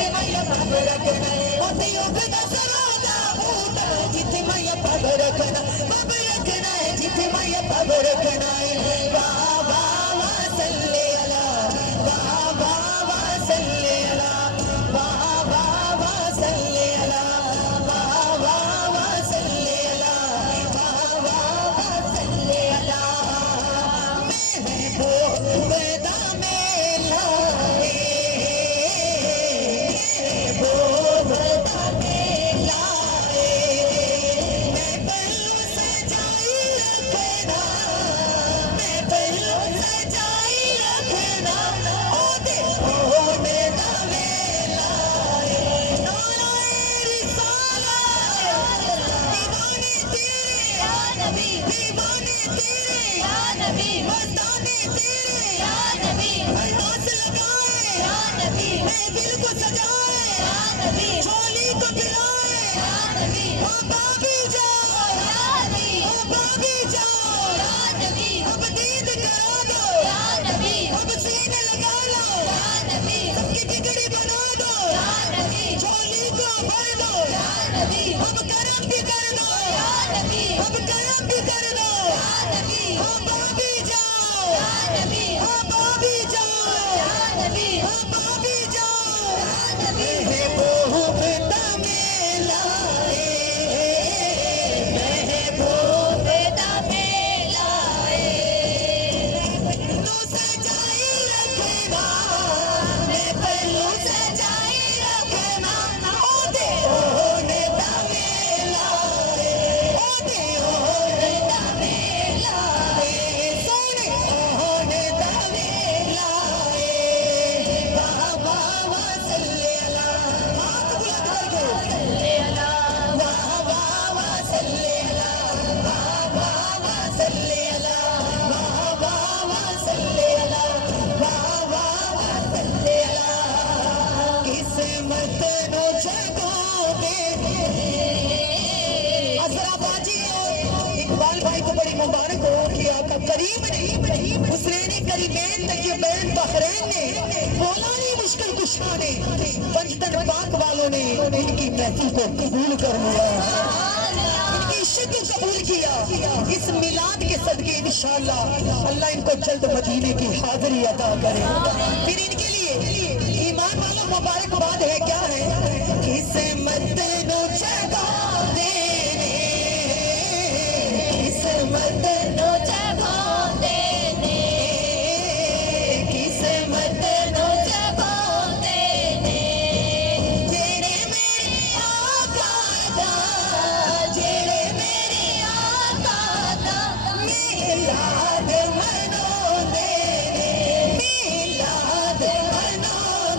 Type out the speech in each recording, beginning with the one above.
जिथे मैया पग रखना उते योग दा सरादा बूट जिथे मैया पग रखना है जिथे मैया पग रखना है वाह वाह वाह सल्ले अला वाह वाह वाह सल्ले अला वाह वाह वाह सल्ले अला वाह वाह वाह सल्ले अला वाह वाह वाह सल्ले अला महबूबदा मेला महबूबदा मेला मैं पल्लू सजाई रखना मैं पल्लू सजाई रखना ओ देखो मेरा मेला नौराए रिसाला दीवाने तेरे या नबी दीवाने तेरे या नबी मस्ताने तेरे या नबी अल्लाह लगाए या नबी मैं दिल को सजाए या नबी झोली को खिलाए या नबी ओ बाबी जाओ या नबी ओ बाबी जाओ या नबी अब दीद करा दो या नबी अब सीने लगा लो या नबी सबकी बिगड़ी बना दो या नबी झोली को भर दो या नबी अब करम भी कर दो या नबी अब करम भी कर दो या नबी ओ बाबी जाओ या नबी ओ बाबी जाओ या नबी ओ बाबी जाओ या नबी महबूबदा मेला महबूबदा मेला तू सजाई रखना मैं पल्लू सजाई रखना ओ दे ओने दा मेला ओ दे ओने दा मेला सोने ओने दा मेला वाह वाह वाह सल्ले अला हाथ बुलंद करके सल्ले अला वाह वाह वाह सल्ले अला वाह वाह वाह सल्ले अला वाह वाह वाह सल्ले अला वाह वाह वाह सल्ले अला किस्मत नो जगो दे अजरा बाजी और इकबाल भाई को बड़ी मुबारक हो कि आका करीम ने हुसैन करीमैन तक ये बैन बहरैन ने मौलानी मुश्किल कुशा ने पंजतन पाक वालों ने इनकी महफिल को कबूल कर लिया इनकी इश्क को कबूल किया इस मिलाद के सदके इंशाअल्लाह अल्लाह इनको जल्द मदीने की हाजिरी अता करे फिर इनके लिए ईमान वालों मुबारकबाद है क्या है किस्मत नो जगा देने किस्मत नो जगा देने किस्मत नो जगा देने जेड़े मेरे आका दा जेड़े मेरे आका दा मिलाद मनाउंदे ने मिलाद मनाउंदे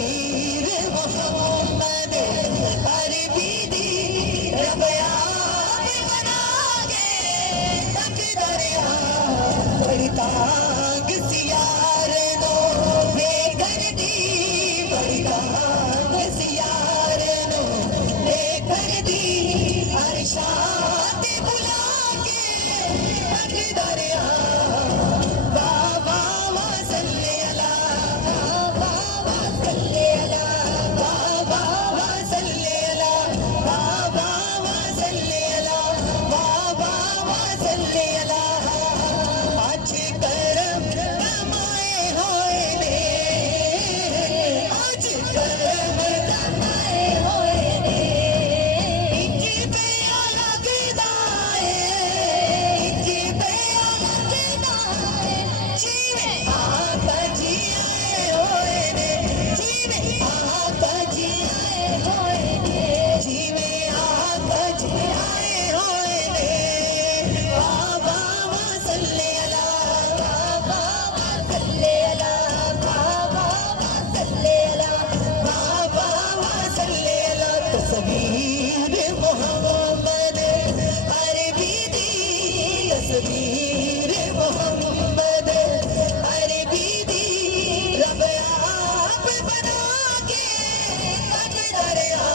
तस्वीर मोहम्मद अरबी दी रब आप बना के तक दरिया बड़ी तांग सियार नो बेकर दी बड़ी तांग सियार नो बेकर दी अरशाद बुला के तक दरिया बाबा वसल्ले अला बाबा वसल्ले अला बाबा वसल्ले अला बाबा वसल्ले अला बाबा वसल्ले अला आज करम कमाए होए ने आज करम कमाए होए ने इंजी पे लगदा है इंजी पे लगदा है जीवे आका जी आए होए ने जीवे आका जी आए होए ने जीवे आका जी आए होए ने बाबा वसल्ले अला बाबा वसल्ले अला बाबा वसल्ले अला बाबा वसल्ले अला तस्वीर मोहम्मद अरबी दी तस्वीर मोहम्मद अरबी दी रब आप बना के तक दरिया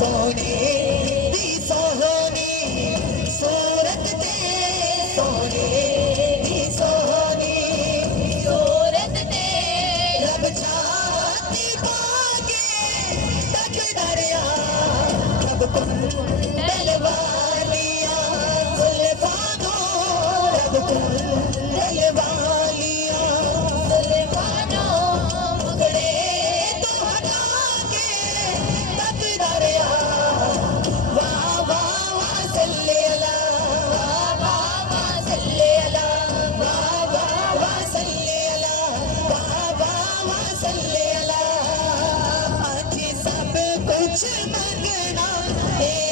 सोने दी सोहनी सूरत ते सोने दी सोहनी सूरत ते रब छाती पाके तक दरिया रब कुंडल वालिया सुल्तानो रब कुंडल वालिया सुल्तानो मुगड़े तो हटा के तक दरिया बाबा वसल्ले अला बाबा वसल्ले अला बाबा वसल्ले अला बाबा वसल्ले अला आज सब कुछ मंगना है